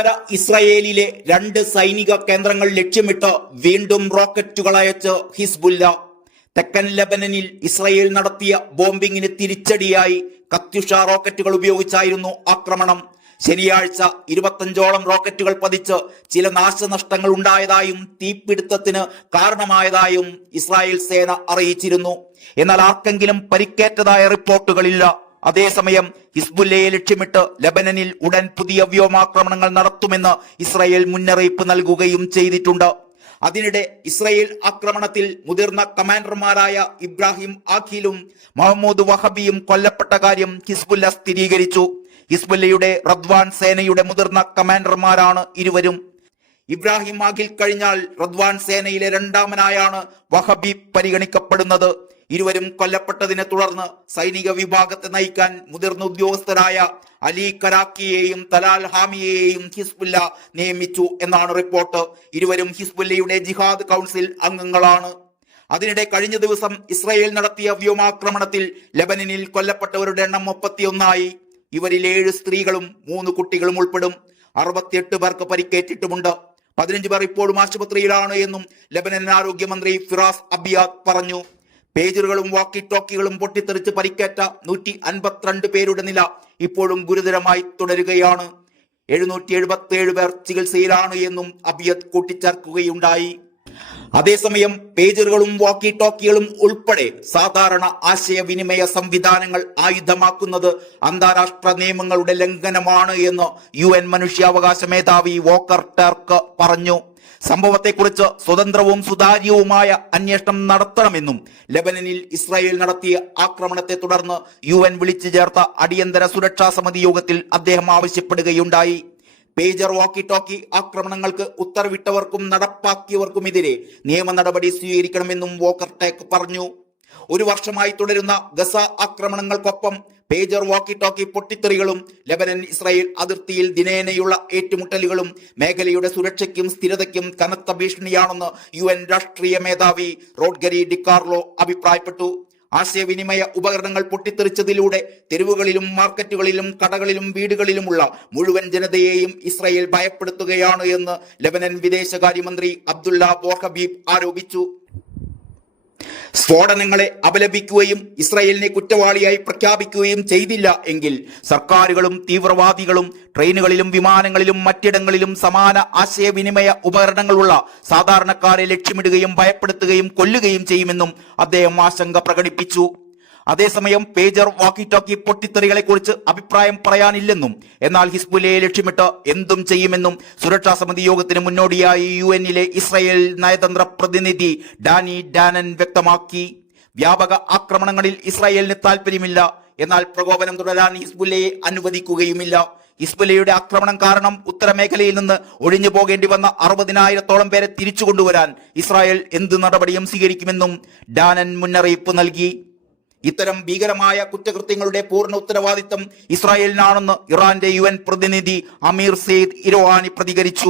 ഉത്തര ഇസ്രയേലിലെ രണ്ട് സൈനിക കേന്ദ്രങ്ങൾ ലക്ഷ്യമിട്ട് വീണ്ടും റോക്കറ്റുകൾ അയച്ച് ഹിസ്ബുല്ല. തെക്കൻ ലബനനിൽ ഇസ്രയേൽ നടത്തിയ ബോംബിങ്ങിന് തിരിച്ചടിയായി കത്യുഷ റോക്കറ്റുകൾ ഉപയോഗിച്ചായിരുന്നു ആക്രമണം. ശനിയാഴ്ച ഇരുപത്തഞ്ചോളം റോക്കറ്റുകൾ പതിച്ച് ചില നാശനഷ്ടങ്ങൾ ഉണ്ടായതായും തീപിടുത്തത്തിന് കാരണമായതായും ഇസ്രായേൽ സേന അറിയിച്ചിരുന്നു. എന്നാൽ ആർക്കെങ്കിലും പരിക്കേറ്റതായ റിപ്പോർട്ടുകളില്ല. അതേസമയം ഹിസ്ബുല്ലയെ ലക്ഷ്യമിട്ട് ലബനനിൽ ഉടൻ പുതിയ വ്യോമാക്രമണങ്ങൾ നടത്തുമെന്ന് ഇസ്രായേൽ മുന്നറിയിപ്പ് നൽകുകയും ചെയ്തിട്ടുണ്ട്. അതിനിടെ ഇസ്രായേൽ ആക്രമണത്തിൽ മുതിർന്ന കമാൻഡർമാരായ ഇബ്രാഹിം ആഖിലും മുഹമ്മദ് വഹബിയും കൊല്ലപ്പെട്ട കാര്യം ഹിസ്ബുല്ല സ്ഥിരീകരിച്ചു. ഹിസ്ബുല്ലയുടെ റദ്വാൻ സേനയുടെ മുതിർന്ന കമാൻഡർമാരാണ് ഇരുവരും. ഇബ്രാഹിം ആഖിൽ കഴിഞ്ഞാൽ റദ്വാൻ സേനയിലെ രണ്ടാമനായാണ് വഹബി പരിഗണിക്കപ്പെടുന്നത്. ഇരുവരും കൊല്ലപ്പെട്ടതിനെ തുടർന്ന് സൈനിക വിഭാഗത്തെ നയിക്കാൻ മുതിർന്ന ഉദ്യോഗസ്ഥരായ അലി കരാക്കിയെയും തലാൽ ഹാമിയെയും ഹിസ്ബുല്ല നിയമിച്ചു എന്നാണ് റിപ്പോർട്ട്. ഇരുവരും ഹിസ്ബുല്ലയുടെ ജിഹാദ് കൗൺസിൽ അംഗങ്ങളാണ്. അതിനിടെ കഴിഞ്ഞ ദിവസം ഇസ്രയേൽ നടത്തിയ വ്യോമാക്രമണത്തിൽ ലബനനിൽ കൊല്ലപ്പെട്ടവരുടെ എണ്ണം മുപ്പത്തിയൊന്നായി. ഇവരിൽ ഏഴ് സ്ത്രീകളും മൂന്ന് കുട്ടികളും ഉൾപ്പെടും. അറുപത്തിയെട്ട് പേർക്ക് പരിക്കേറ്റിട്ടുമുണ്ട്. പതിനഞ്ച് പേർ ഇപ്പോഴും ആശുപത്രിയിലാണ് എന്നും ലബനൻ ആരോഗ്യമന്ത്രി ഫിറാസ് അബിയാദ് പറഞ്ഞു. പേജറുകളും വാക്കി ടോക്കികളും പൊട്ടിത്തെറിച്ച് പരിക്കേറ്റ നൂറ്റി അൻപത്തിരണ്ട് പേരുടെ നില ഇപ്പോഴും ഗുരുതരമായി തുടരുകയാണ്. എഴുന്നൂറ്റി എഴുപത്തി ഏഴ് പേർ ചികിത്സയിലാണ് എന്നും അബിയത് കൂട്ടിച്ചേർക്കുകയുണ്ടായി. അതേസമയം പേജറുകളും വാക്കി ടോക്കികളും ഉൾപ്പെടെ സാധാരണ ആശയവിനിമയ സംവിധാനങ്ങൾ ആയുധമാക്കുന്നത് അന്താരാഷ്ട്ര നിയമങ്ങളുടെ ലംഘനമാണ് എന്ന് യു എൻ മനുഷ്യാവകാശ മേധാവി വോക്കർ ടെർക്ക് പറഞ്ഞു. സംഭവത്തെക്കുറിച്ച് സ്വതന്ത്രവും സുതാര്യവുമായ അന്വേഷണം നടത്തണമെന്നും ലബനനിൽ ഇസ്രായേൽ നടത്തിയ ആക്രമണത്തെ തുടർന്ന് യു എൻ വിളിച്ചു ചേർത്ത അടിയന്തര സുരക്ഷാ സമിതി യോഗത്തിൽ അദ്ദേഹം ആവശ്യപ്പെടുകയുണ്ടായി. പേജർ വാക്കി ടോക്കി ആക്രമണങ്ങൾക്ക് ഉത്തരവിട്ടവർക്കും നടപ്പാക്കിയവർക്കുമെതിരെ നിയമ നടപടി സ്വീകരിക്കണമെന്നും വോക്കർ ടേക്ക് പറഞ്ഞു. ഒരു വർഷമായി തുടരുന്ന ഗസ ആക്രമണങ്ങൾക്കൊപ്പം പേജർ വാക്കി ടോക്കി പൊട്ടിത്തെറികളും ലെബനൻ ഇസ്രായേൽ അതിർത്തിയിൽ ദിനേനയുള്ള ഏറ്റുമുട്ടലുകളും മേഖലയുടെ സുരക്ഷയ്ക്കും സ്ഥിരതയ്ക്കും കനത്ത ഭീഷണിയാണെന്ന് യു എൻ രാഷ്ട്രീയ മേധാവി റോഡ്ഗരി ഡിക്കാർലോ അഭിപ്രായപ്പെട്ടു. ആശയവിനിമയ ഉപകരണങ്ങൾ പൊട്ടിത്തെറിച്ചതിലൂടെ തെരുവുകളിലും മാർക്കറ്റുകളിലും കടകളിലും വീടുകളിലുമുള്ള മുഴുവൻ ജനതയെയും ഇസ്രായേൽ ഭയപ്പെടുത്തുകയാണ് എന്ന് ലബനൻ വിദേശകാര്യമന്ത്രി അബ്ദുള്ള ബോഹബീബ് ആരോപിച്ചു. സ്ഫോടനങ്ങളെ അപലപിക്കുകയും ഇസ്രയേലിനെ കുറ്റവാളിയായി പ്രഖ്യാപിക്കുകയും ചെയ്തില്ല എങ്കിൽ സർക്കാരുകളും തീവ്രവാദികളും ട്രെയിനുകളിലും വിമാനങ്ങളിലും മറ്റിടങ്ങളിലും സമാന ആശയവിനിമയ ഉപകരണങ്ങളുള്ള സാധാരണക്കാരെ ലക്ഷ്യമിടുകയും ഭയപ്പെടുത്തുകയും കൊല്ലുകയും ചെയ്യുമെന്നും അദ്ദേഹം ആശങ്ക പ്രകടിപ്പിച്ചു. അതേസമയം പേജർ വാക്കി ടോക്കി പൊട്ടിത്തെറികളെ കുറിച്ച് അഭിപ്രായം പറയാനില്ലെന്നും എന്നാൽ ഹിസ്ബുലയെ ലക്ഷ്യമിട്ട് എന്തും ചെയ്യുമെന്നും സുരക്ഷാ സമിതി യോഗത്തിന് മുന്നോടിയായി യു എന്നിലെ ഇസ്രയേൽ നയതന്ത്ര പ്രതിനിധി ഡാനി ഡാനൻ വ്യക്തമാക്കി. വ്യാപക ആക്രമണങ്ങളിൽ ഇസ്രായേലിന് താല്പര്യമില്ല എന്നാൽ പ്രകോപനം തുടരാൻ ഹിസ്ബുല്ലയെ അനുവദിക്കുകയുമില്ല. ഇസ്ബുലയുടെ ആക്രമണം കാരണം ഉത്തരമേഖലയിൽ നിന്ന് ഒഴിഞ്ഞു പോകേണ്ടി വന്ന അറുപതിനായിരത്തോളം പേരെ തിരിച്ചു കൊണ്ടുവരാൻ ഇസ്രായേൽ എന്ത് നടപടിയും സ്വീകരിക്കുമെന്നും ഡാനൻ മുന്നറിയിപ്പ് നൽകി. ഇത്തരം ഭീകരമായ കുറ്റകൃത്യങ്ങളുടെ പൂർണ ഉത്തരവാദിത്തം ഇസ്രായേലിനാണെന്ന് ഇറാന്റെ യു പ്രതിനിധി അമീർ സെയ്ദ് ഇരോഹാനി പ്രതികരിച്ചു.